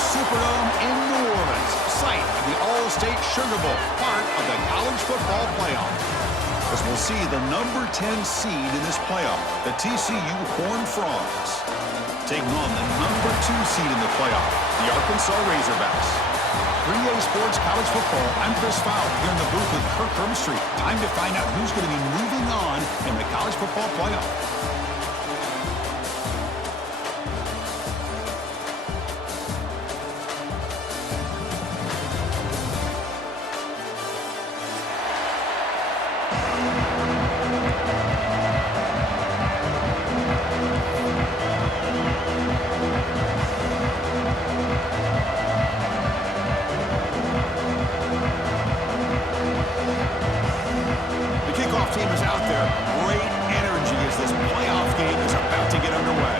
Superdome in New Orleans, site of the All-State Sugar Bowl, part of the college football playoff. As we'll see the number 10 seed in this playoff, the TCU Horned Frogs, taking on the number 2 seed in the playoff, the Arkansas Razorbacks. 3A Sports College Football, I'm Chris Fowler here in the booth with Kirk Hermstreet. Time to find out who's going to be moving on in the college football playoff. Team is out there. Great energy as this playoff game is about to get underway.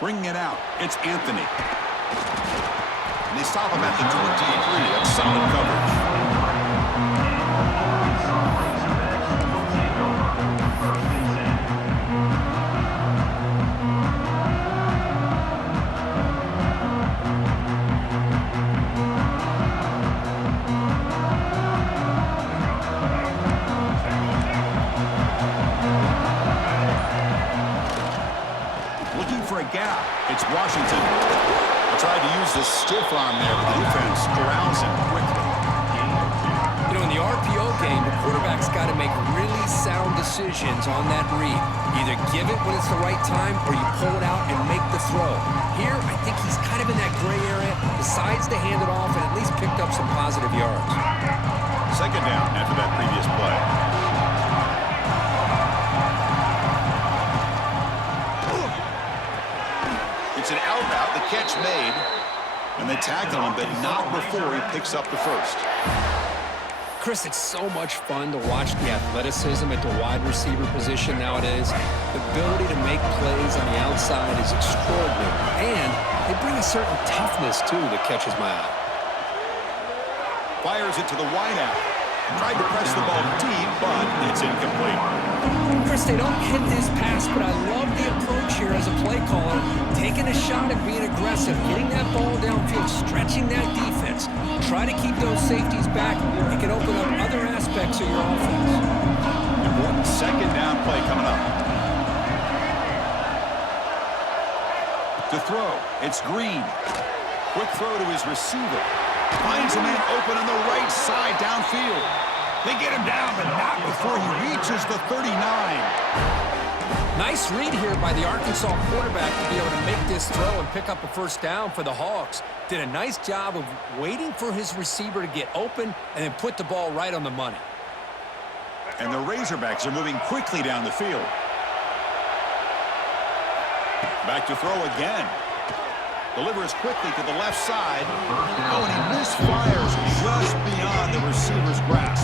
Bringing it out, it's Anthony. And they stop him at the 23. That's solid coverage. Gap. It's Washington. I tried to use the stiff arm there, but the defense corrals him quickly. You know, in the RPO game, the quarterback's got to make really sound decisions on that read. Either give it when it's the right time or you pull it out and make the throw. Here, I think he's kind of in that gray area, decides to hand it off and at least picked up some positive yards. Second down after that previous play. It's an out route, the catch made, and they tackle him, but not before he picks up the first. Chris, it's so much fun to watch the athleticism at the wide receiver position nowadays. The ability to make plays on the outside is extraordinary, and they bring a certain toughness, too, that catches my eye. Fires it to the wideout. Tried to press the ball deep, but it's incomplete. Chris, they don't hit this pass, but I love the approach here as a play caller. Taking a shot at being aggressive, getting that ball downfield, stretching that defense. Try to keep those safeties back. It can open up other aspects of your offense. Important second down play coming up. To throw, it's Green. Quick throw to his receiver. Finds a man open on the right side downfield. They get him down, but not before he reaches the 39. Nice read here by the Arkansas quarterback to be able to make this throw and pick up a first down for the Hogs. Did a nice job of waiting for his receiver to get open and then put the ball right on the money. And the Razorbacks are moving quickly down the field. Back to throw again. Delivers quickly to the left side. Oh, and he misfires just beyond the receiver's grasp.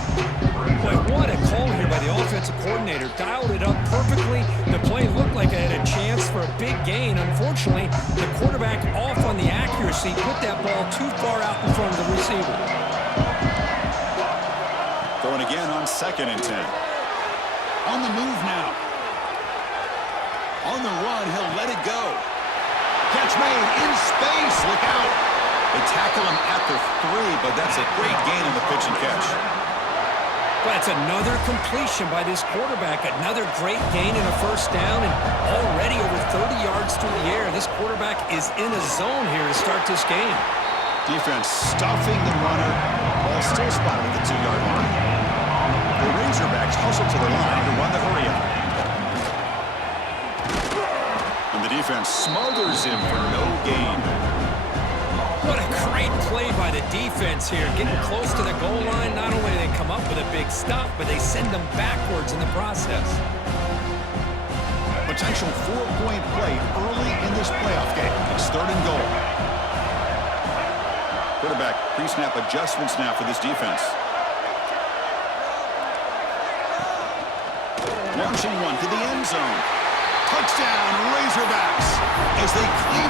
Boy, what a call here by the offensive coordinator. Dialed it up perfectly. The play looked like it had a chance for a big gain. Unfortunately, the quarterback off on the accuracy, put that ball too far out in front of the receiver. Throwing again on 2nd and 10. On the move now. On the run, he'll let it go. Catch made in space. Look out. They tackle him at the 3, but that's a great gain on the pitch and catch. That's another completion by this quarterback. Another great gain in a first down, and already over 30 yards through the air. This quarterback is in a zone here to start this game. Defense stuffing the runner. Ball still spotted at the 2-yard line. The Razorbacks hustle to the line to run the hurry up. And the defense smothers him for no gain. What a great play by the defense here. Getting close to the goal line, not only do they come up with a big stop, but they send them backwards in the process. Potential 4-point play early in this playoff game. It's 3rd and goal. Quarterback pre-snap adjustments now for this defense. Launching one to the end zone. Touchdown, Razorbacks, as they clean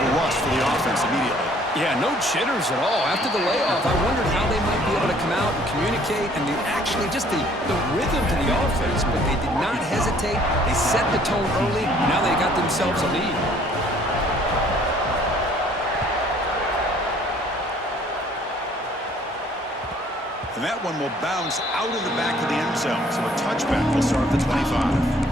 of a rust for the offense immediately. Yeah, no jitters at all. After the layoff, I wondered how they might be able to come out and communicate and actually just the rhythm to the offense, but they did not hesitate. They set the tone early. Now they got themselves a lead. And that one will bounce out of the back of the end zone, so a touchback will start at the 25.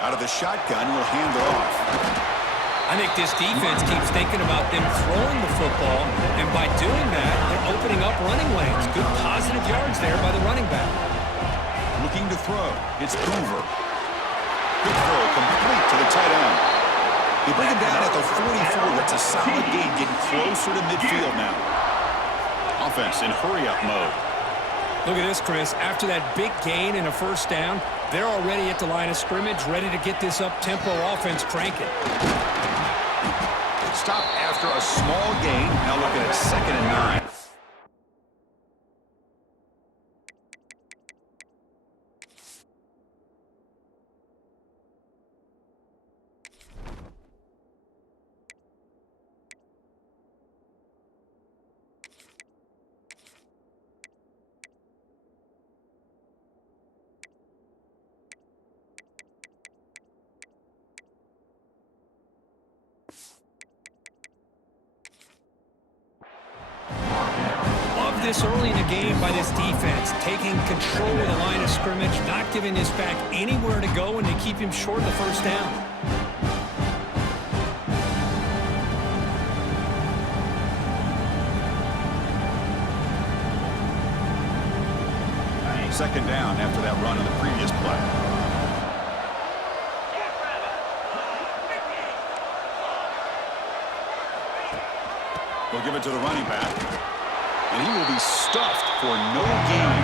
Out of the shotgun, he'll hand it off. I think this defense keeps thinking about them throwing the football, and by doing that, they're opening up running lanes. Good positive yards there by the running back. Looking to throw. It's Hoover. Good throw, complete to the tight end. They bring him down at the 44. That's a solid gain, getting closer to midfield now. Offense in hurry-up mode. Look at this, Chris. After that big gain and a first down, they're already at the line of scrimmage, ready to get this up-tempo offense cranking. Stop after a small gain. Now looking at 2nd and 9. This early in the game by this defense, taking control of the line of scrimmage, not giving this back anywhere to go, and they keep him short of the first down. Second down after that run in the previous play. They'll give it to the running back. And he will be stuffed for no gain.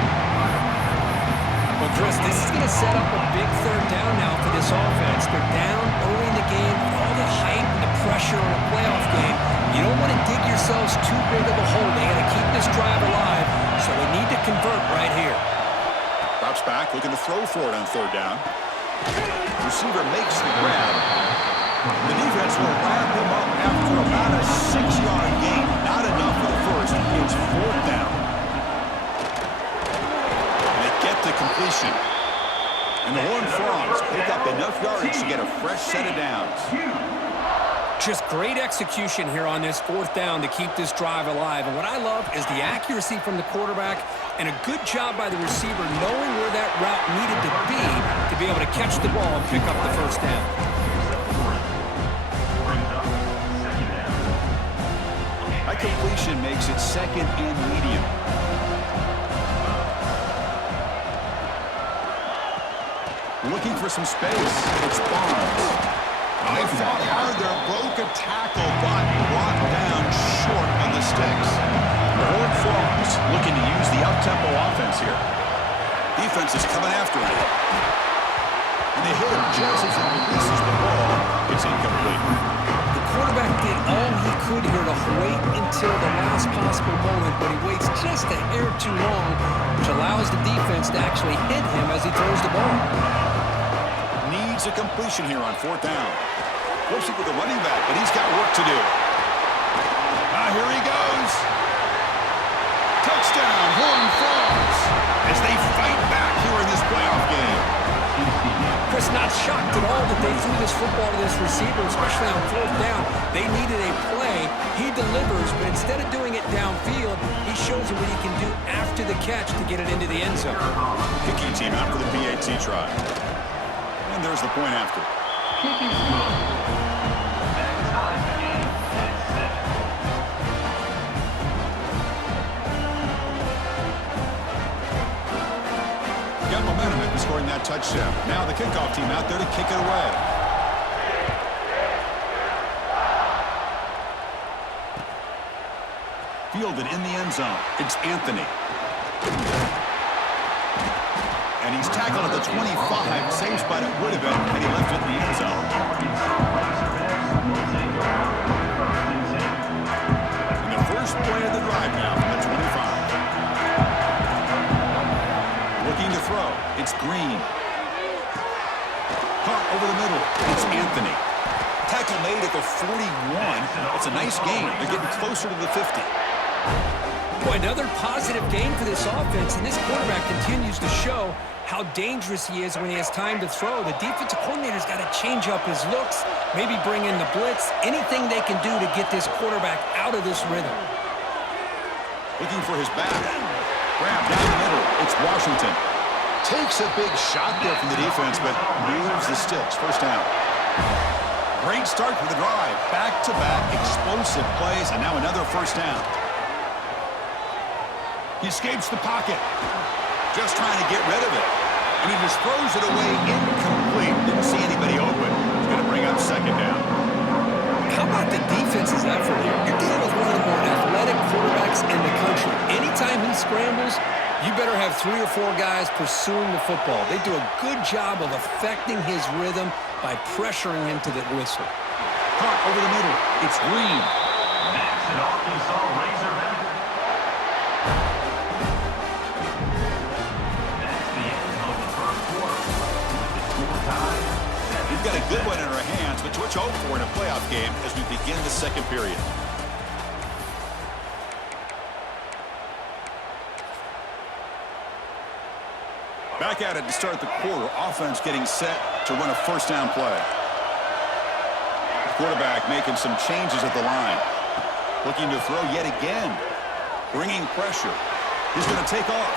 Well, Chris, this is going to set up a big third down now for this offense. They're down early in the game with all the hype and the pressure on a playoff game. You don't want to dig yourselves too big of a hole. They got to keep this drive alive, so they need to convert right here. Drops back, looking to throw for it on third down. Receiver makes the grab. The defense will wrap him up after about a 6-yard gain. Not enough for the first. It's 4th down. And they get the completion. And the Horned Frogs pick up enough yards to get a fresh set of downs. Just great execution here on this 4th down to keep this drive alive. And what I love is the accuracy from the quarterback and a good job by the receiver knowing where that route needed to be able to catch the ball and pick up the first down. Completion makes it 2nd and medium. Looking for some space. It's Barnes. They fought hard there, broke a tackle, but brought down short on the sticks. The Horned Frogs looking to use the up-tempo offense here. Defense is coming after him. And they hit him just as he releases the ball. It's incomplete. Quarterback did all he could here to wait until the last possible moment, but he waits just a hair too long, which allows the defense to actually hit him as he throws the ball. Needs a completion here on 4th down. Flips it with the running back, but he's got work to do. Here he goes. Touchdown, Horned Frogs, as they fight back here in this playoff game. Chris, not shocked at all that they threw this football to this receiver, especially on 4th down. They needed a play. He delivers, but instead of doing it downfield, he shows them what he can do after the catch to get it into the end zone. Kicking team out for the PAT try. And there's the point after. Got momentum after scoring that touchdown. Now the kickoff team out there to kick it away. Fielded in the end zone. It's Anthony. And he's tackled at the 25. Same spot it would have been had he left it in the end zone. And the first play of the drive now from the 25. Looking to throw. It's Green. Caught over the middle. It's Anthony. Tackle made at the 41. It's a nice gain. They're getting closer to the 50. Boy, another positive game for this offense, and this quarterback continues to show how dangerous he is when he has time to throw. The defensive coordinator's got to change up his looks, maybe bring in the blitz, anything they can do to get this quarterback out of this rhythm. Looking for his back. Grab down the middle. It's Washington. Takes a big shot there from the defense, but moves the sticks. First down. Great start for the drive. Back-to-back explosive plays, and now another first down. He escapes the pocket. Just trying to get rid of it. And he just throws it away incomplete. Didn't see anybody open. He's going to bring up second down. How about the defense's effort here? You're dealing with one of the more athletic quarterbacks in the country. Anytime he scrambles, you better have 3 or 4 guys pursuing the football. They do a good job of affecting his rhythm by pressuring him to the whistle. Caught over the middle. It's Green. Next, an Arkansas Razorback. That's the end of the first quarter. Score time. We've got a good one in our hands, but what you hope for in a playoff game as we begin the second period. Back at it to start the quarter. Offense getting set to run a first down play. The quarterback making some changes at the line. Looking to throw yet again. Bringing pressure. He's going to take off.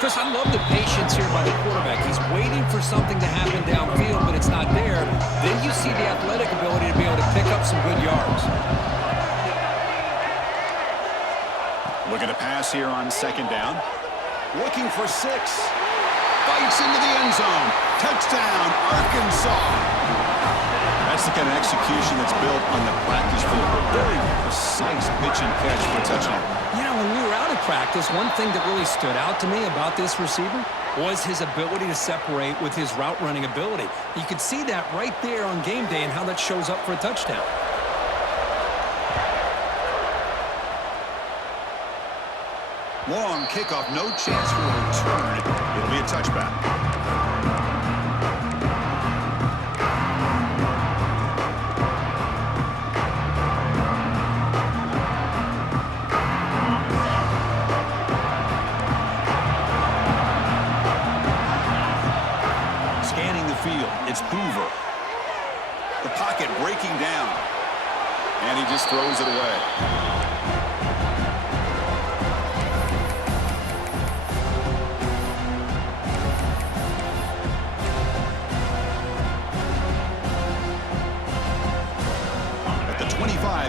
Chris, I love the patience here by the quarterback. He's waiting for something to happen downfield, but it's not there. Then you see the athletic ability to be able to pick up some good yards. Looking to pass here on second down. Looking for 6. Bites into the end zone. Touchdown, Arkansas. That's the kind of execution that's built on the practice field. A very precise pitch and catch for a touchdown. You know, when we were out of practice, one thing that really stood out to me about this receiver was his ability to separate with his route running ability. You could see that right there on game day and how that shows up for a touchdown. Long kickoff, no chance for a return. It'll be a touchback. Scanning the field, it's Hoover. The pocket breaking down. And he just throws it away.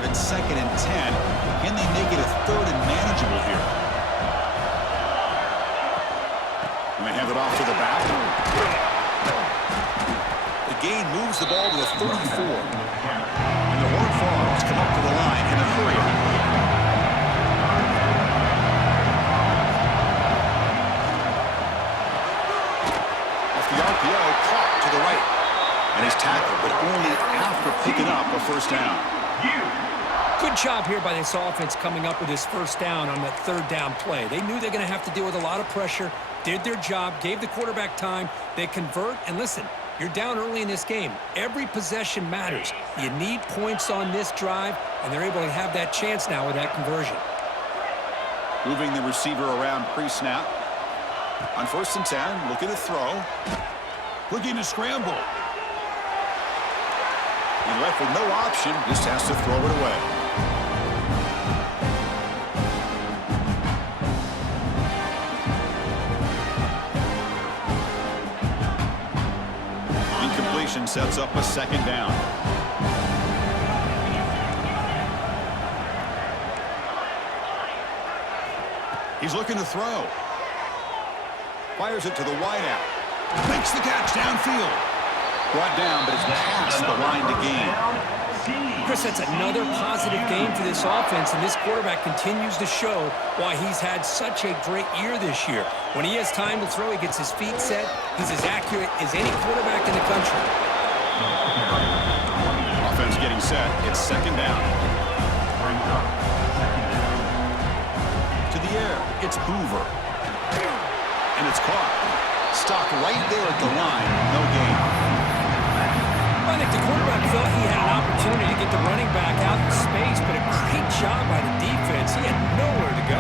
It's 2nd and 10. Can they make it a 3rd and manageable here? And they hand it off to the back. The gain moves the ball to the 34. And the Horned Frogs come up to the line in a hurry. Off the RPO, caught to the right. And he's tackled, but only after picking up a first down. Good job here by this offense coming up with his first down on that 3rd down play. They knew they're going to have to deal with a lot of pressure, did their job, gave the quarterback time. They convert, and listen, you're down early in this game. Every possession matters. You need points on this drive, and they're able to have that chance now with that conversion. Moving the receiver around pre-snap. On 1st and 10, looking to throw. Looking to scramble. He left with no option, just has to throw it away. Incompletion sets up a 2nd down. He's looking to throw. Fires it to the wideout. Makes the catch downfield. Brought down, but it's past the line to gain. Chris, that's another positive game for this offense, and this quarterback continues to show why he's had such a great year this year. When he has time to throw, he gets his feet set. He's as accurate as any quarterback in the country. Offense getting set. It's second down. To the air. It's Hoover. And it's caught. Stopped right there at the line. No gain. I think the quarterback felt he had an opportunity to get the running back out in space, but a great job by the defense. He had nowhere to go.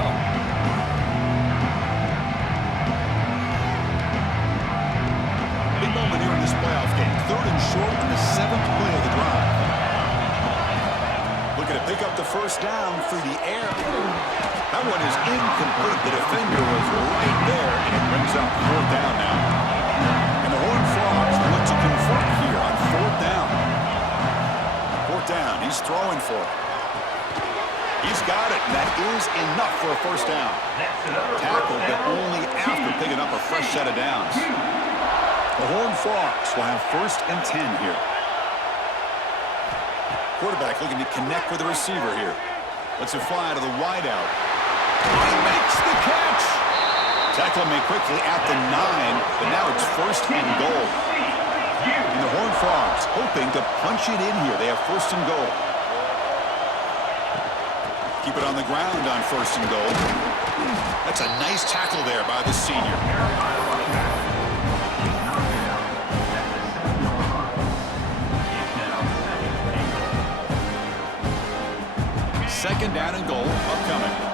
Big moment here in this playoff game. Third and short on the 7th play of the drive. Looking to pick up the first down through the air. That one is incomplete. The defender was right there, and it brings up 4th down now. And the Horned Frogs look to convert here on 4th down. 4th down. He's throwing for it. He's got it, and that is enough for a first down. Tackled, but only after picking up a fresh set of downs. The Horned Frogs will have 1st and 10 here. Quarterback looking to connect with the receiver here. Lets it fly to the wideout. He makes the catch. Tackle him quickly at the 9, but now it's 1st and goal. And the Horned Frogs hoping to punch it in here. They have 1st and goal. Keep it on the ground on 1st and goal. That's a nice tackle there by the senior. Second down and goal upcoming.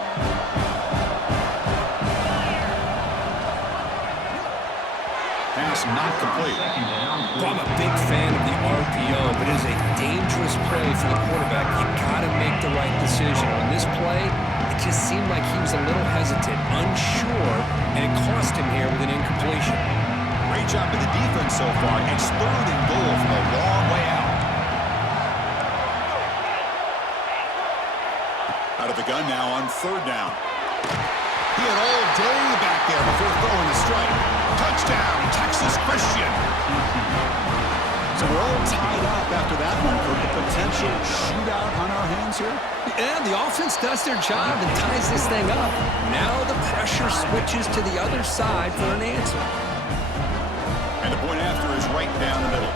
Pass not complete. Well, I'm a big fan of the RPO, but it is a dangerous play for the quarterback. You got to make the right decision. On this play, it just seemed like he was a little hesitant, unsure, and it cost him here with an incompletion. Great job of the defense so far. It's 3rd and goal from a long way out. Out of the gun now on 3rd down. He had all day back there before throwing the strike. Touchdown, Texas Christian. So we're all tied up after that one for the potential shootout on our hands here. Yeah, the offense does their job and ties this thing up. Now the pressure switches to the other side for an answer. And the point after is right down the middle.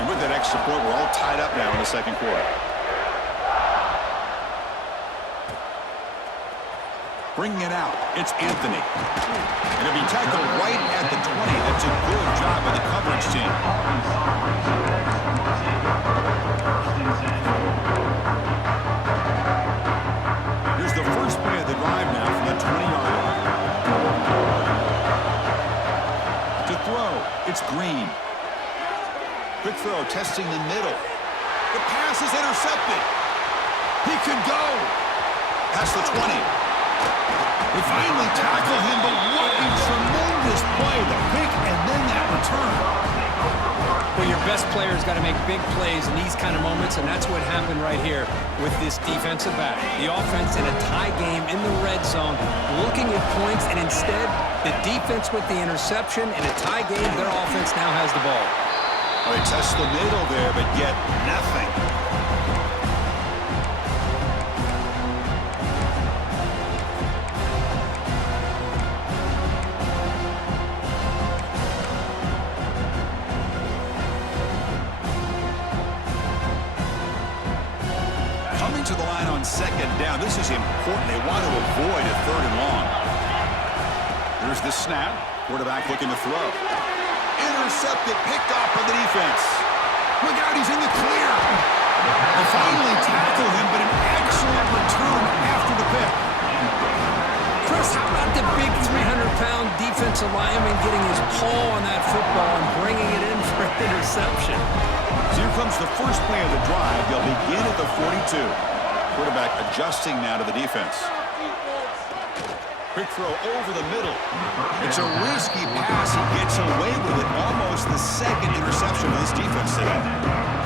And with that extra point, we're all tied up now in the second quarter. Bringing it out, it's Anthony. It'll be tackled right at the 20. That's a good job by the coverage team. Here's the first play of the drive now from the 20-yard line. To throw, it's Green. Quick throw, testing the middle. The pass is intercepted. He could go. Past the 20. They finally tackle him, but what a tremendous play. The pick and then that return. Well, your best player's got to make big plays in these kind of moments, and that's what happened right here with this defensive back. The offense in a tie game in the red zone, looking at points, and instead, the defense with the interception. In a tie game, their offense now has the ball. Well, they test the middle there, but yet nothing. To the line on 2nd down. This is important. They want to avoid a 3rd and long. Here's the snap. Quarterback looking to throw. Intercepted, picked off by the defense. Look out, he's in the clear. They finally tackle him, but an excellent return after the pick. Chris, how about the big 300-pound defensive lineman getting his paw on that football and bringing it in for an interception? So here comes the first play of the drive. They'll begin at the 42. Quarterback adjusting now to the defense. Quick throw over the middle. It's a risky pass. He gets away with it. Almost the 2nd interception of this defense today.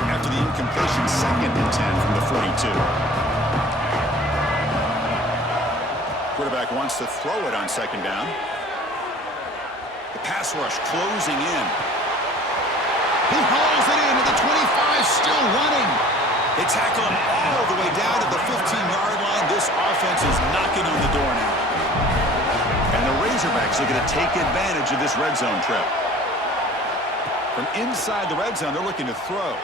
After the incompletion, 2nd and 10 from the 42. Quarterback wants to throw it on 2nd down. The pass rush closing in. He hauls it in at the 25, still running. They tackle him all the way down to the 15-yard line. This offense is knocking on the door now. And the Razorbacks are going to take advantage of this red zone trip. From inside the red zone, they're looking to throw.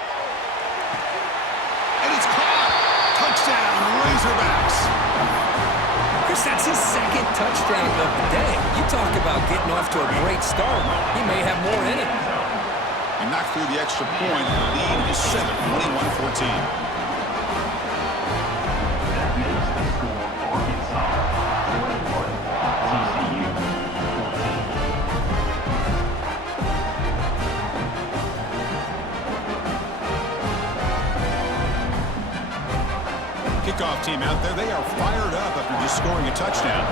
And it's caught. Touchdown, Razorbacks. Chris, that's his second touchdown of the day. You talk about getting off to a great start. He may have more in it. And knocked through the extra point. The lead is 7, 21-14. That is the score for Arkansas. 41, TCU 14. Kickoff team out there. They are fired up after just scoring a touchdown.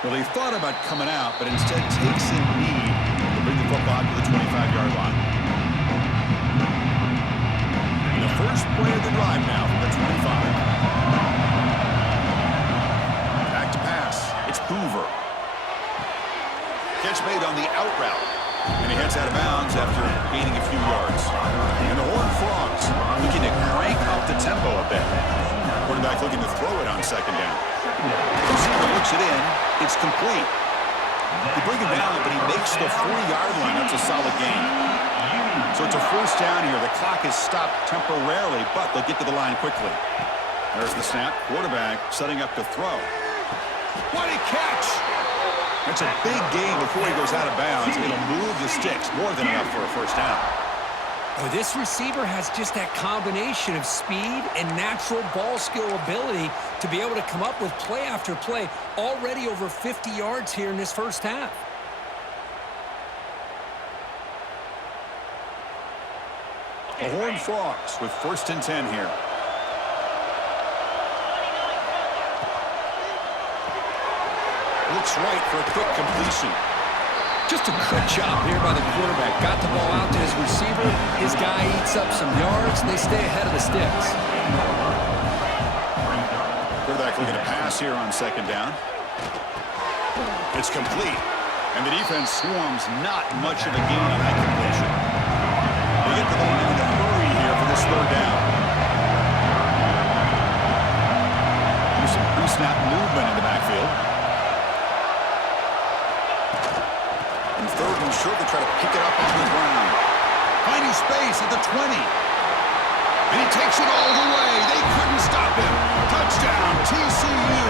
Well, he thought about coming out, but instead takes a knee to bring the football to the 25-yard line. And the first play of the drive now from the 25. Back to pass. It's Hoover. Catch made on the out route. And he heads out of bounds after gaining a few yards. And the Horned Frogs looking to crank up the tempo a bit. Quarterback looking to throw it on second down. Receiver looks it in. It's complete. They bring him down, but he makes the 40-yard line. That's a solid gain. So it's a first down here. The clock is stopped temporarily, but they'll get to the line quickly. There's the snap. Quarterback setting up to throw. What a catch! That's a big gain before he goes out of bounds. It'll move the sticks more than enough for a first down. Well, this receiver has just that combination of speed and natural ball skill ability to be able to come up with play after play, already over 50 yards here in this first half. The Horned Frogs with 1st and 10 here. Looks right for a quick completion. Just a good job here by the quarterback. Got the ball out to his receiver. His guy eats up some yards, and they stay ahead of the sticks. Quarterback looking to pass here on second down. It's complete. And the defense swarms not much of a gain on that completion. They get to the line in a hurry here for this third down. There's some pre-snap movement in the backfield. Third and short, they try to pick it up on the ground. Finding space at the 20. And he takes it all the way. They couldn't stop him. Touchdown, TCU.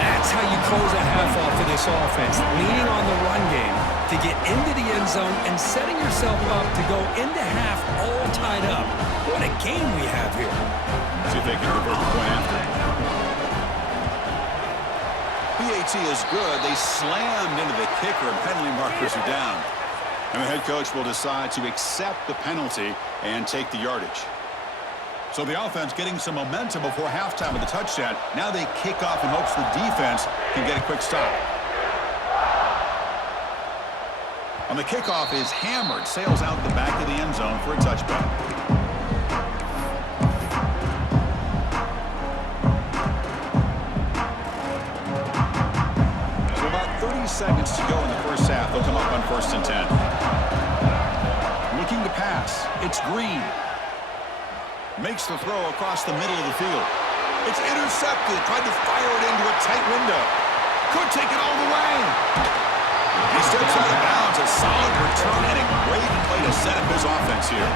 That's how you close a half off of this offense. Leaning on the run game to get into the end zone and setting yourself up to go into half all tied up. What a game we have here. See if they can convert the point after. PAT is good. They slammed into the kicker, and penalty markers are down. And the head coach will decide to accept the penalty and take the yardage. So the offense getting some momentum before halftime with the touchdown. Now they kick off in hopes the defense can get a quick stop. On the kickoff is hammered, sails out the back of the end zone for a touchback. Seconds to go in the first half. They'll come up on 1st and 10. Looking to pass. It's Green. Makes the throw across the middle of the field. It's intercepted. Tried to fire it into a tight window. Could take it all the way. He steps out of bounds. A solid return and a great play to set up his offense here.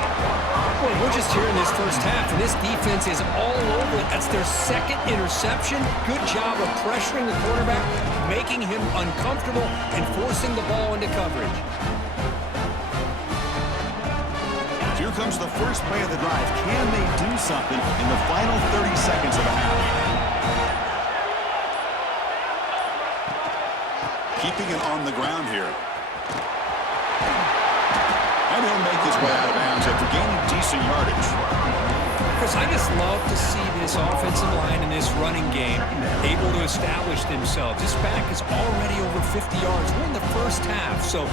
Well, we're just here in this first half, and this defense is all over it. That's their second interception. Good job of pressuring the quarterback, making him uncomfortable, and forcing the ball into coverage. Here comes the first play of the drive. Can they do something in the final 30 seconds of the half? Keeping it on the ground here. And he'll make his way out of bounds after gaining decent yardage. Chris, I just love to see this offensive line and this running game able to establish themselves. This back is already over 50 yards. We're in the first half, so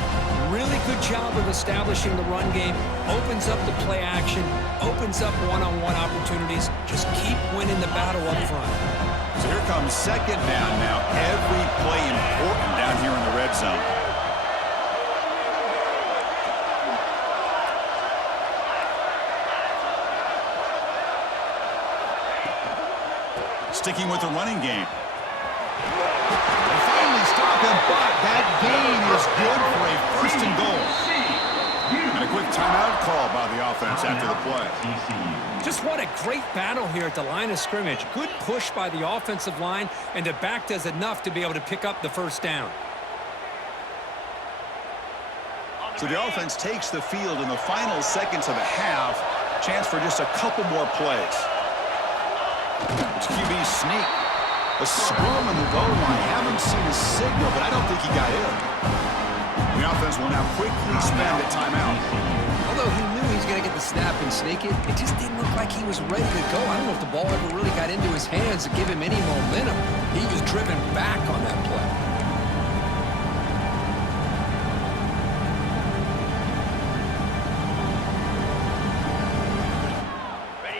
really good job of establishing the run game. Opens up the play action, opens up one-on-one opportunities. Just keep winning the battle up front. So here comes second down now. Every play important down here in the red zone. Sticking with the running game. They finally stop him, but that gain is good for a first and goal. And a quick timeout call by the offense after the play. Just what a great battle here at the line of scrimmage. Good push by the offensive line, and the back does enough to be able to pick up the first down. So the offense takes the field in the final seconds of the half. Chance for just a couple more plays. It's QB sneak. A scrum in the goal line. Haven't seen a signal, but I don't think he got in. The offense will now quickly spend a timeout. Although he knew he was going to get the snap and sneak it, it just didn't look like he was ready to go. I don't know if the ball ever really got into his hands to give him any momentum. He was driven back on that play.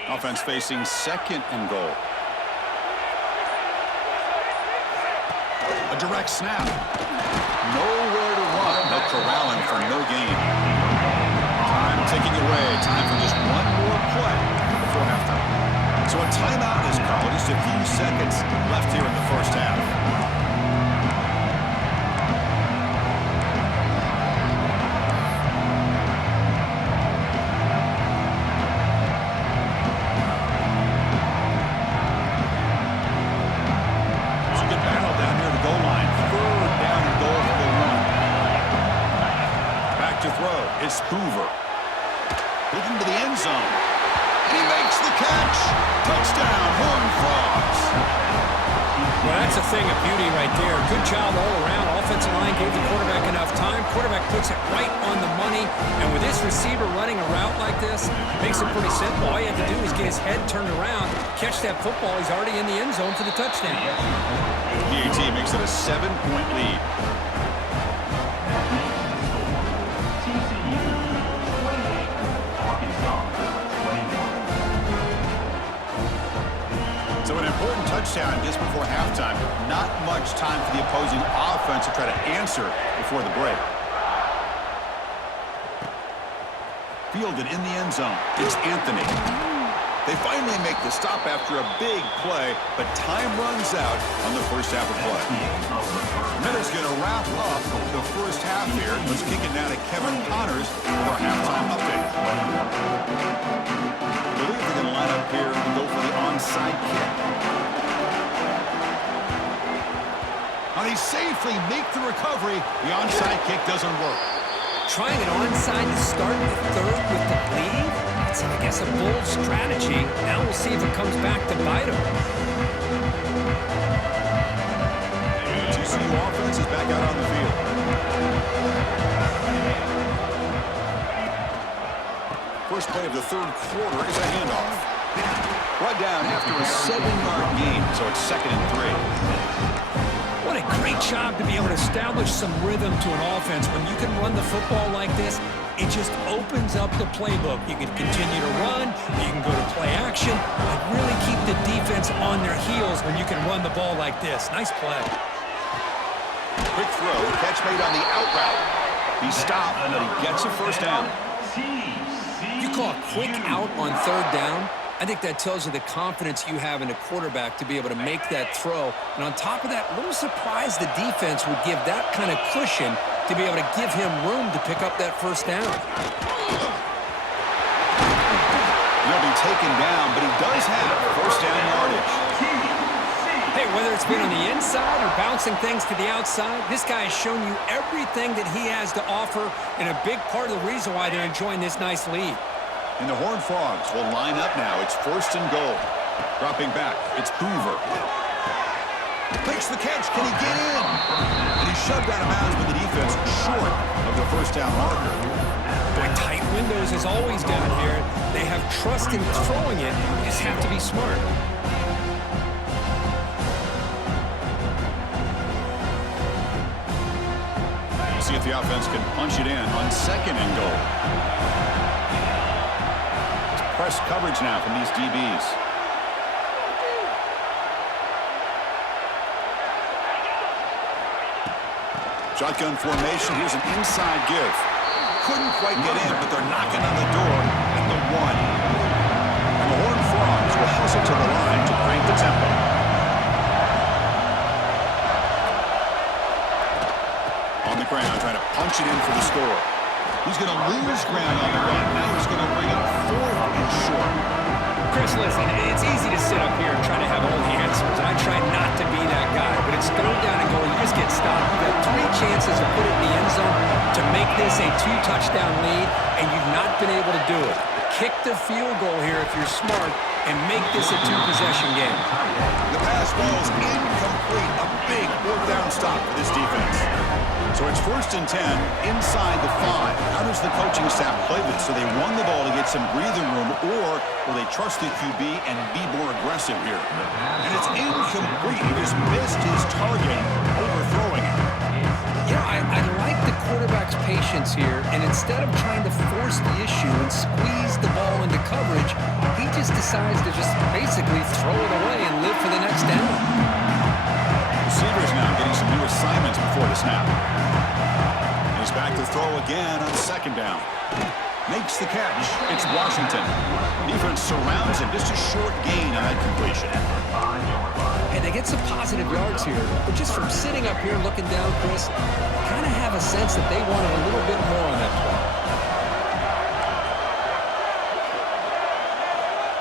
Offense facing second and goal. A direct snap. Nowhere to run, but corralling for no gain. Time ticking away. Time for just one more play before halftime. So a timeout is called. Just a few seconds left here in the first half. Is Hoover. Looking to the end zone. And he makes the catch. Touchdown, Horned Frogs. Well, that's a thing of beauty right there. Good job all around. Offensive line gave the quarterback enough time. Quarterback puts it right on the money. And with this receiver running a route like this, makes it pretty simple. All you have to do is get his head turned around, catch that football. He's already in the end zone for the touchdown. PAT makes it a 7-point lead. So an important touchdown just before halftime. Not much time for the opposing offense to try to answer before the break. Fielded in the end zone. It's Anthony. They finally make the stop after a big play, but time runs out on the first half of play. Minutes going to wrap up the first half here. Let's kick it now to Kevin Connors for our halftime update. I believe they're going to line up here and go for the onside kick. Now they safely make the recovery. The onside kick doesn't work. Trying an onside to start the third with the lead? It's, I guess, a bold strategy. Now we'll see if it comes back to bite him. The TCU offense is back out on the field. First play of the third quarter is a handoff. Brought down after a 7-yard gain, so it's 2nd and 3. What a great job to be able to establish some rhythm to an offense. When you can run the football like this, it just opens up the playbook. You can continue to run, you can go to play action, and really keep the defense on their heels when you can run the ball like this. Nice play. Quick throw, catch made on the out route. He stopped, but he gets a first down. You call a quick out on third down, I think that tells you the confidence you have in a quarterback to be able to make that throw. And on top of that, a little surprised the defense would give that kind of cushion to be able to give him room to pick up that first down. He'll be taken down, but he does have first down yardage. Hey, whether it's been on the inside or bouncing things to the outside, this guy has shown you everything that he has to offer, and a big part of the reason why they're enjoying this nice lead. And the Horned Frogs will line up now. It's 1st and goal. Dropping back, it's Hoover. Makes the catch. Can he get in? And he's shoved out of bounds with the defense short of the first down marker. Boy, tight windows is always down here. They have trust in throwing it. You just have to be smart. We'll see if the offense can punch it in on 2nd and goal. Press coverage now from these DBs. Shotgun formation. Here's an inside give. Couldn't quite get in, but they're knocking on the door at the 1. And the Horned Frogs will hustle to the line to crank the tempo. pitch it in for the score. He's going to lose ground on the run. Now he's going to bring up 4th and short. Chris, listen, it's easy to sit up here and try to have all the answers, and I try not to be that guy, but it's third down and goal. You just get stopped. You've got 3 chances to put it in the end zone to make this a 2-touchdown lead, and you've not been able to do it. Kick the field goal here if you're smart and make this a 2-possession game. The pass ball is incomplete. A big 4th down stop for this defense. So it's 1st and 10 inside the 5. How does the coaching staff play this? Do they run the ball to get some breathing room, or will they trust the QB and be more aggressive here? And it's incomplete. He just missed his target, overthrowing it. Yeah, I like the quarterback's patience here, and instead of trying to force the issue and squeeze the ball into coverage, he just decides to just basically throw it away and live for the next down. Receivers now getting some new assignments before the snap. He's back to throw again on 2nd down. Makes the catch. It's Washington. Defense surrounds him. Just a short gain on that completion. And they get some positive yards here, but just from sitting up here looking down, Chris, I kind of have a sense that they wanted a little bit more on that play.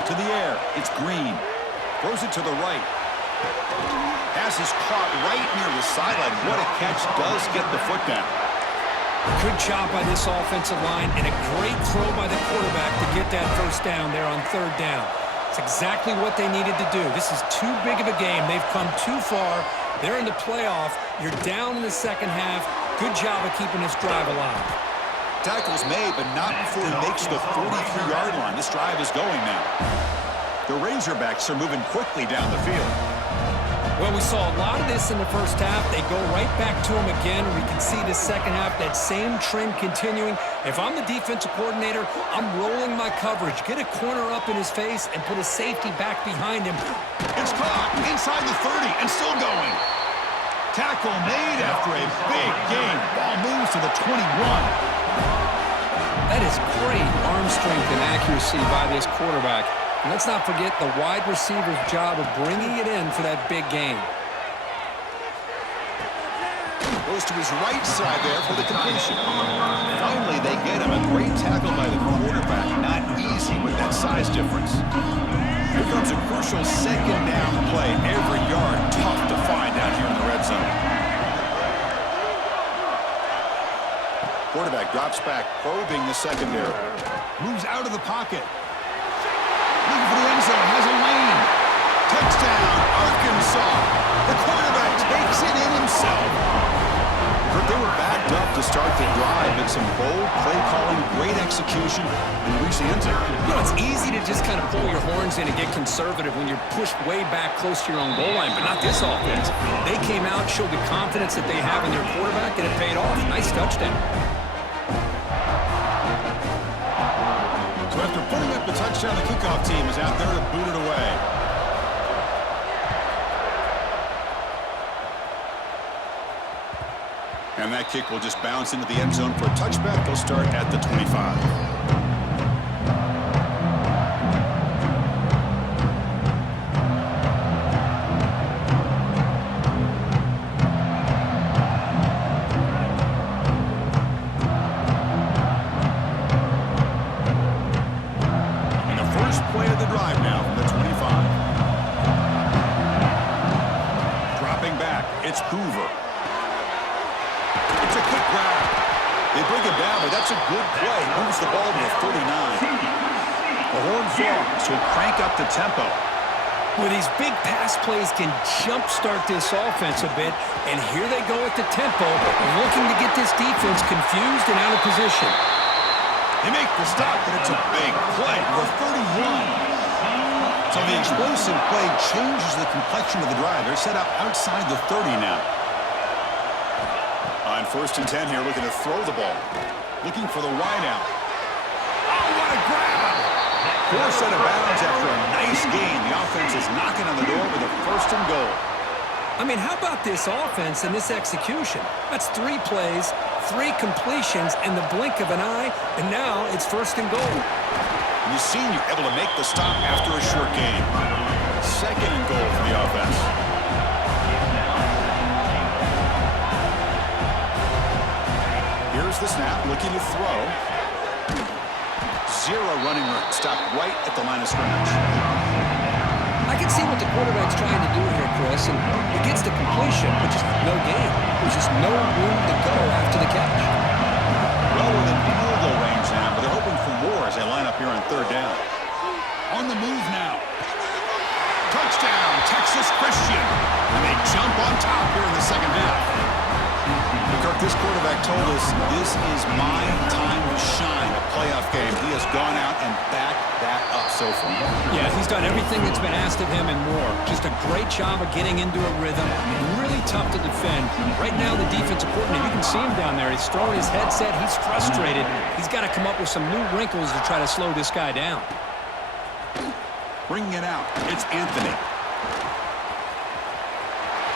To the air. It's Green. Throws it to the right. Pass is caught right near the sideline. What a catch. Does get the foot down. Good job by this offensive line, and a great throw by the quarterback to get that 1st down there on 3rd down. It's exactly what they needed to do. This is too big of a game. They've come too far. They're in the playoff. You're down in the 2nd half. Good job of keeping this drive alive. Tackle's made, but not before he makes the 43-yard line. This drive is going now. The Razorbacks are moving quickly down the field. Well, we saw a lot of this in the 1st half. They go right back to him again. We can see the 2nd half, that same trend continuing. If I'm the defensive coordinator, I'm rolling my coverage. Get a corner up in his face and put a safety back behind him. It's caught inside the 30 and still going. Tackle made after a big gain. Ball moves to the 21. That is great arm strength and accuracy by this quarterback. And let's not forget the wide receiver's job of bringing it in for that big gain. Goes to his right side there for the completion. Finally, they get him. A great tackle by the quarterback. Not easy with that size difference. Here comes a crucial 2nd down play. Every yard tough to find out here in the red zone. Quarterback drops back, probing the secondary. Moves out of the pocket. Looking for the end zone, has a lane. Touchdown, Arkansas. The quarterback takes it in himself. But they were backed up to start the drive, but some bold play calling, great execution, and reach the end zone. You know, it's easy to just kind of pull your horns in and get conservative when you're pushed way back close to your own goal line, but not this offense. They came out, showed the confidence that they have in their quarterback, and it paid off. Nice touchdown. So after putting up the touchdown, the kickoff team is out there to boot it away. And that kick will just bounce into the end zone for a touchback. They'll start at the 25. That's a good play. Moves the ball to the 39. The horn frogs will crank up the tempo. Well, these big pass plays can jumpstart this offense a bit, and here they go at the tempo, looking to get this defense confused and out of position. They make the stop, but it's a big play for 31. So the explosive play changes the complexion of the drive. They're set up outside the 30 now. On 1st and 10 here, looking to throw the ball. Looking for the wideout. Oh, what a grab! Forced out of bounds after a nice gain. The offense is knocking on the door with a 1st and goal. I mean, how about this offense and this execution? That's 3 plays, 3 completions in the blink of an eye, and now it's 1st and goal. And you've seen you're able to make the stop after a short gain. 2nd and goal for the offense. Here's Here's the snap, looking to throw. Zero running room. Stopped right at the line of scrimmage. I can see what the quarterback's trying to do here, Chris, and he gets the completion, but just no gain. There's just no room to go after the catch. Well within field goal range now, but they're hoping for more as they line up here on third down. On the move now. Touchdown, Texas Christian. And they jump on top here in the second half. Kirk, this quarterback told us this is my time to shine, a playoff game. He has gone out and backed that up so far. Yeah, he's done everything that's been asked of him and more. Just a great job of getting into a rhythm. Really tough to defend. Right now, the defensive coordinator, you can see him down there. He's throwing his headset. He's frustrated. He's got to come up with some new wrinkles to try to slow this guy down. Bringing it out, it's Anthony.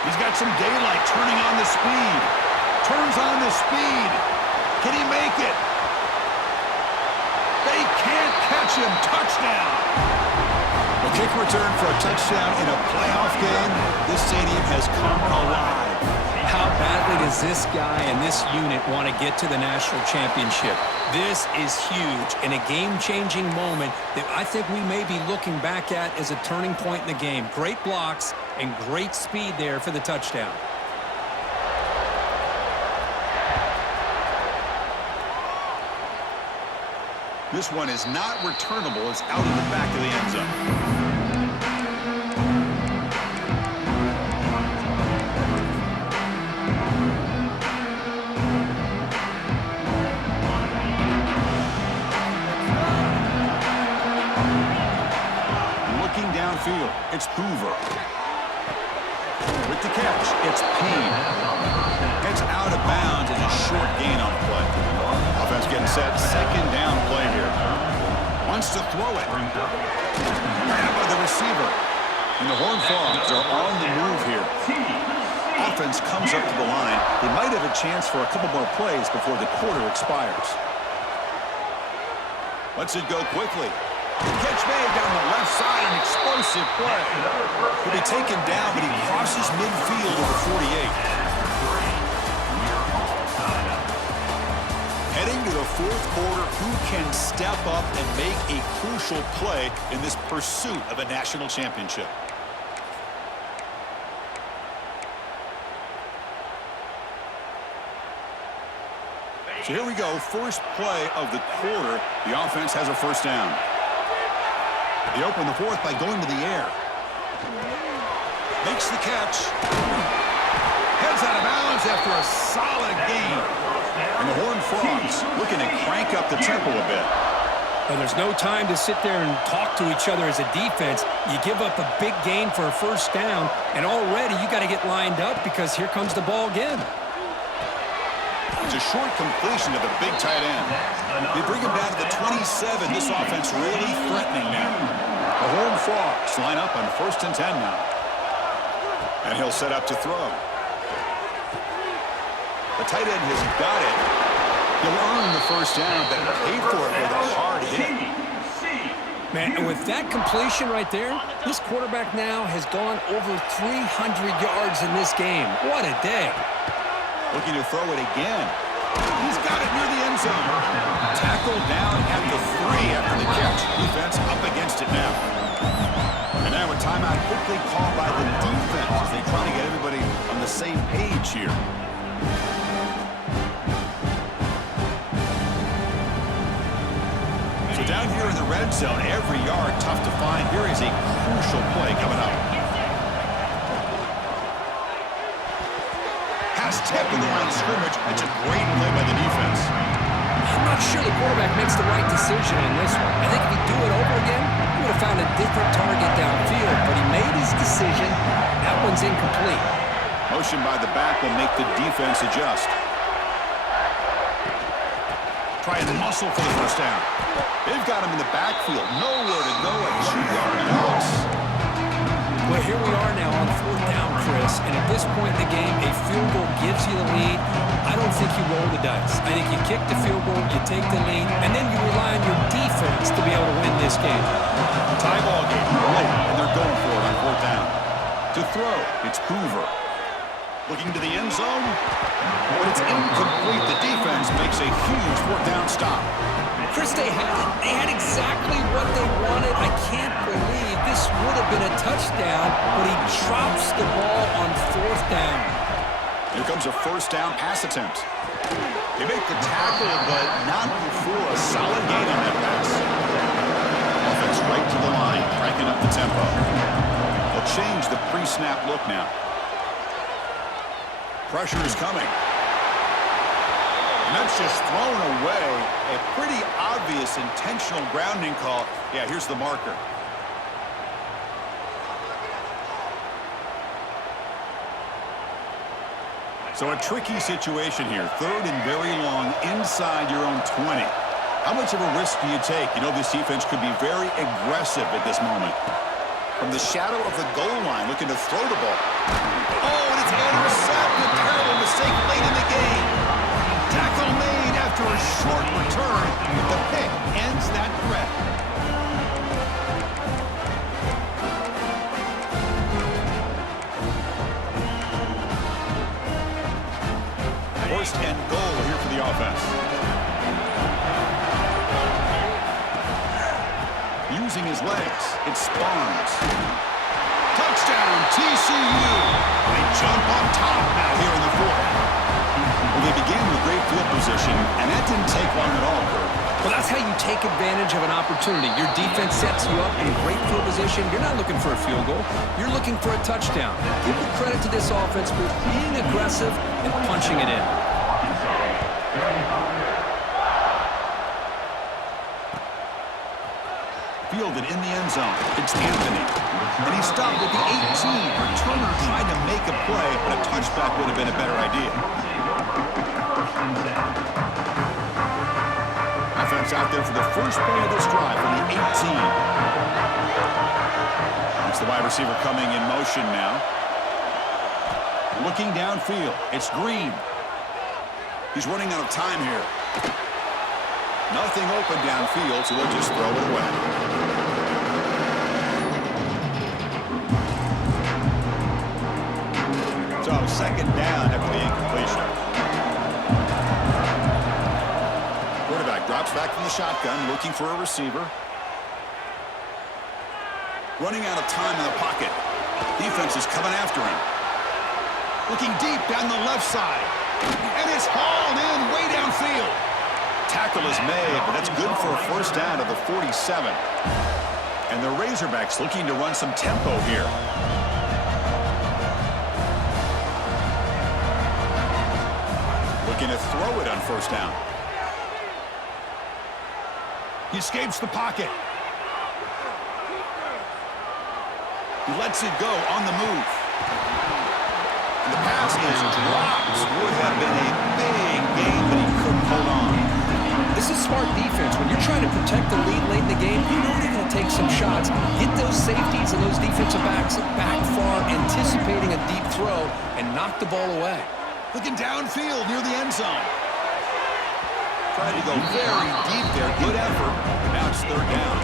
He's got some daylight, turning on the speed. Turns on the speed. Can he make it? They can't catch him. Touchdown. A kick return for a touchdown in a playoff game. This stadium has come alive. How badly does this guy and this unit want to get to the national championship? This is huge and a game-changing moment that I think we may be looking back at as a turning point in the game. Great blocks and great speed there for the touchdown. This one is not returnable. It's out of the back of the end zone. Looking downfield, it's Hoover. With the catch, it's Payne. It's out of bounds and a short gain on the play. Offense getting set, second down play here. Wants to throw it. Grab by the receiver. And the Horned Frogs are on the move here. Offense comes up to the line. They might have a chance for a couple more plays before the quarter expires. Lets it go quickly. Catch made down the left side, an explosive play. He'll be taken down, but he crosses midfield over 48. Heading to the fourth quarter, who can step up and make a crucial play in this pursuit of a national championship? So here we go, first play of the quarter. The offense has a first down. They open the fourth by going to the air. Makes the catch. Heads out of bounds after a solid gain. And the Horned Frogs looking to crank up the tempo a bit. Well, there's no time to sit there and talk to each other as a defense. You give up a big gain for a first down, and already you got to get lined up because here comes the ball again. It's a short completion to the big tight end. They bring him down to the 27. This offense really threatening now. The Horned Frogs line up on 1st and 10 now. And he'll set up to throw. The tight end has got it. He'll earn the first down, but pay for it with a hard hit. Man, and with that completion right there, this quarterback now has gone over 300 yards in this game. What a day. Looking to throw it again. He's got it near the end zone. Tackled down at the 3 after the catch. Defense up against it now. And now a timeout quickly called by the defense as they try to get everybody on the same page here. So down here in the red zone, every yard tough to find. Here is a crucial play coming up. Pass tip in the line of scrimmage. It's a great play by the defense. I'm not sure the quarterback makes the right decision on this one. I think if he'd do it over again, he would have found a different target downfield, but he made his decision. That one's incomplete. Motion by the back will make the defense adjust. Try and muscle for the first down. They've got him in the backfield. Nowhere to go at 2-yard box. Well, here we are now on 4th down, Chris, and at this point in the game, a field goal gives you the lead. I don't think you roll the dice. I think you kick the field goal, you take the lead, and then you rely on your defense to be able to win this game. Tie ball game late, and they're going for it on 4th down. To throw, it's Hoover. Looking to the end zone, but it's incomplete. The defense makes a huge fourth down stop. Chris, they had exactly what they wanted. I can't believe this would have been a touchdown, but he drops the ball on fourth down. Here comes a first down pass attempt. They make the tackle, but not before a solid gain on that pass. Offense right to the line, cranking up the tempo. They'll change the pre-snap look now. Pressure is coming. And that's just thrown away. A pretty obvious intentional grounding call. Yeah, here's the marker. So a tricky situation here. Third and very long inside your own 20. How much of a risk do you take? You know, this defense could be very aggressive at this moment. From the shadow of the goal line, looking to throw the ball. Oh, and it's intercepted. Terrible mistake late in the game. Tackle made after a short return, but the pick ends that threat. First and goal here for the offense. Using his legs, it's Barnes. Touchdown, TCU. They jump on top now here in the fourth. Well, they began with great field position, and that didn't take long at all, Kurt. Well, that's how you take advantage of an opportunity. Your defense sets you up in great field position. You're not looking for a field goal. You're looking for a touchdown. Give the credit to this offense for being aggressive and punching it in. Fielded in the end zone. It's Anthony. And he stopped at the 18. Returner trying to make a play, but a touchback would have been a better idea. Offense out there for the first play of this drive from the 18. That's the wide receiver coming in motion now. Looking downfield. It's Green. He's running out of time here. Nothing open downfield, so they'll just throw it away. So second down after the incompletion. Quarterback drops back from the shotgun, looking for a receiver. Running out of time in the pocket. Defense is coming after him. Looking deep down the left side. And it's hauled in way downfield. Tackle is made, but that's good for a first down of the 47. And the Razorbacks looking to run some tempo here. Looking to throw it on first down. He escapes the pocket. He lets it go on the move. And the pass is dropped. Would have been a big game, but he couldn't hold on. This is smart defense. When you're trying to protect the lead late in the game, you know they're going to take some shots. Get those safeties and those defensive backs back far, anticipating a deep throw, and knock the ball away. Looking downfield near the end zone. Trying to go very deep there. Good effort. But now it's third down.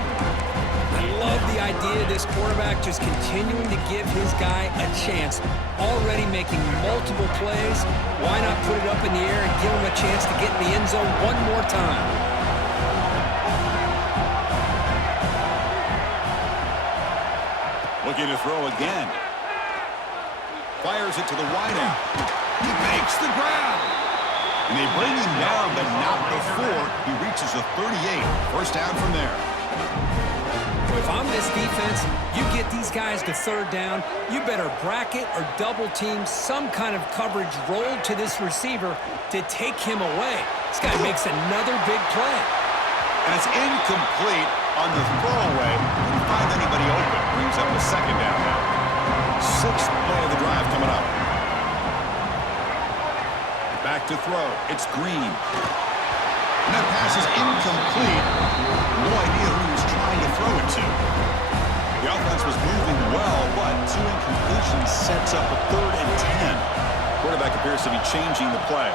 I love the idea of this quarterback just continuing to give his guy a chance. Already making multiple plays. Why not put it up in the air and give him a chance to get in the end zone one more time? Looking to throw again. Fires it to the wideout. He makes the grab. And they bring him down, but not before he reaches the 38. First down from there. If I'm this defense, you get these guys to third down, you better bracket or double team some kind of coverage rolled to this receiver to take him away. This guy makes another big play. And it's incomplete on the throwaway. Couldn't find anybody open. Brings up a second down now. Sixth play of the drive coming up. Back to throw. It's Green. And that pass is incomplete. No idea who he was trying to throw it to. The offense was moving well, but two incompletions sets up a 3rd and 10. Quarterback appears to be changing the play.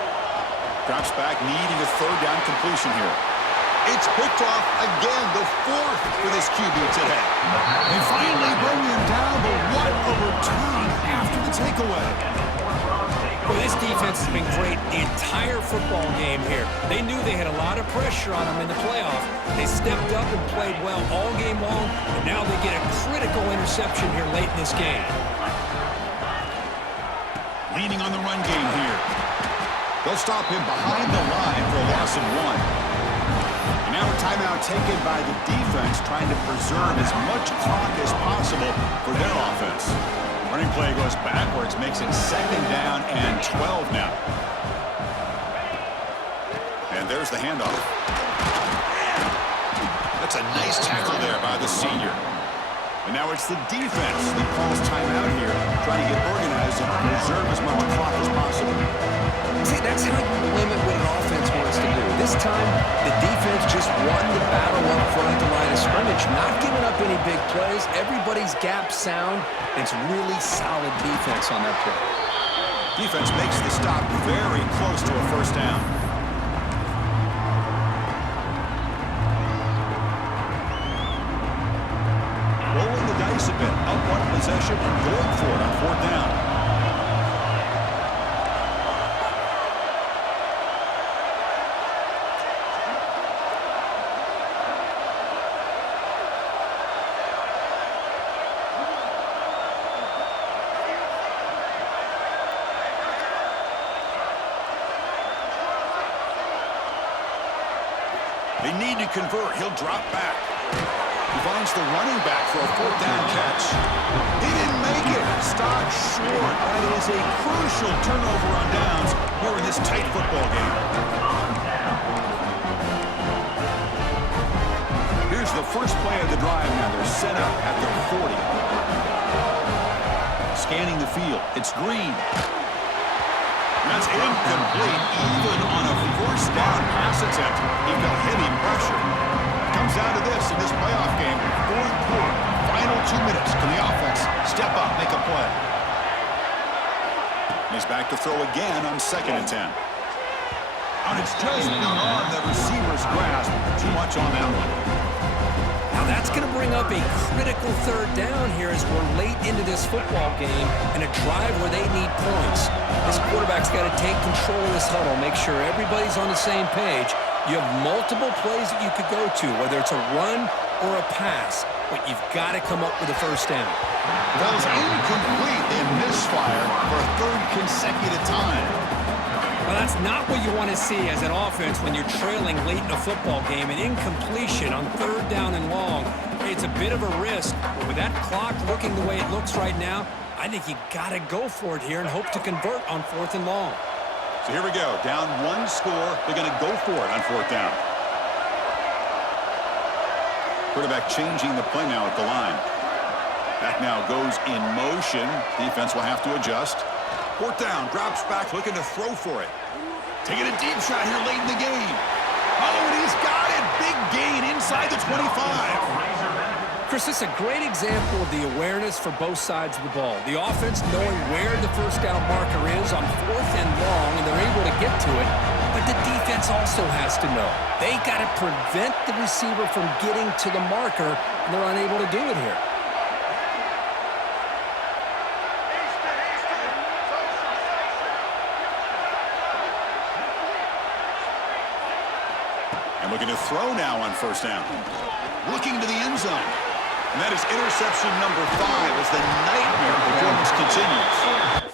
Drops back, needing a third down completion here. It's picked off again, the 4th for this QB today. They finally bring him down, but what a return after the takeaway. Well, this defense has been great the entire football game here. They knew they had a lot of pressure on them in the playoff. They stepped up and played well all game long, and now they get a critical interception here late in this game. Leaning on the run game here. They'll stop him behind the line for a loss of 1. And now a timeout taken by the defense, trying to preserve as much clock as possible for their offense. Running play goes backwards, makes it 2nd down and 12 now. And there's the handoff. That's a nice tackle there by the senior. And now it's the defense that calls timeout here, trying to get organized and preserve as much clock as possible. See, that's how you limit what an offense wants to do. This time, the defense just won the battle up front at the line of scrimmage, not giving up any big plays. Everybody's gap sound. It's really solid defense on that play. Defense makes the stop very close to a 1st down. Rolling the dice a bit, up 1 possession and going for it on 4th down. They need to convert. He'll drop back. He finds the running back for a 4th down catch. He didn't make it. Stopped short. That is a crucial turnover on downs here in this tight football game. Here's the first play of the drive now. They're set up at their 40. Scanning the field. It's Green. That's incomplete. Even on a 1st down pass attempt, he felt heavy pressure. Comes down to this in this playoff game. 4th quarter, final 2 minutes. Can the offense step up, make a play? He's back to throw again on 2nd and 10. And it's just beyond the receiver's grasp. Too much on that one. Now that's going to bring up a critical 3rd down here as we're late into this football game and a drive where they need points. This quarterback's got to take control of this huddle, make sure everybody's on the same page. You have multiple plays that you could go to, whether it's a run or a pass, but you've got to come up with a 1st down. That was incomplete. They misfire for a 3rd consecutive time. Well, that's not what you want to see as an offense when you're trailing late in a football game. An incompletion on 3rd down and long. It's a bit of a risk, but with that clock looking the way it looks right now, I think you got to go for it here and hope to convert on 4th and long. So here we go. Down 1 score. They're going to go for it on 4th down. Quarterback changing the play now at the line. Back now goes in motion. Defense will have to adjust. 4th down, drops back, looking to throw for it. Taking a deep shot here late in the game. Oh, and he's got it. Big gain inside the 25. Chris, this is a great example of the awareness for both sides of the ball. The offense knowing where the 1st down marker is on 4th and long, and they're able to get to it. But the defense also has to know. They got to prevent the receiver from getting to the marker, and they're unable to do it here. And looking to throw now on 1st down. Looking to the end zone. And that is interception number 5 as the nightmare performance continues.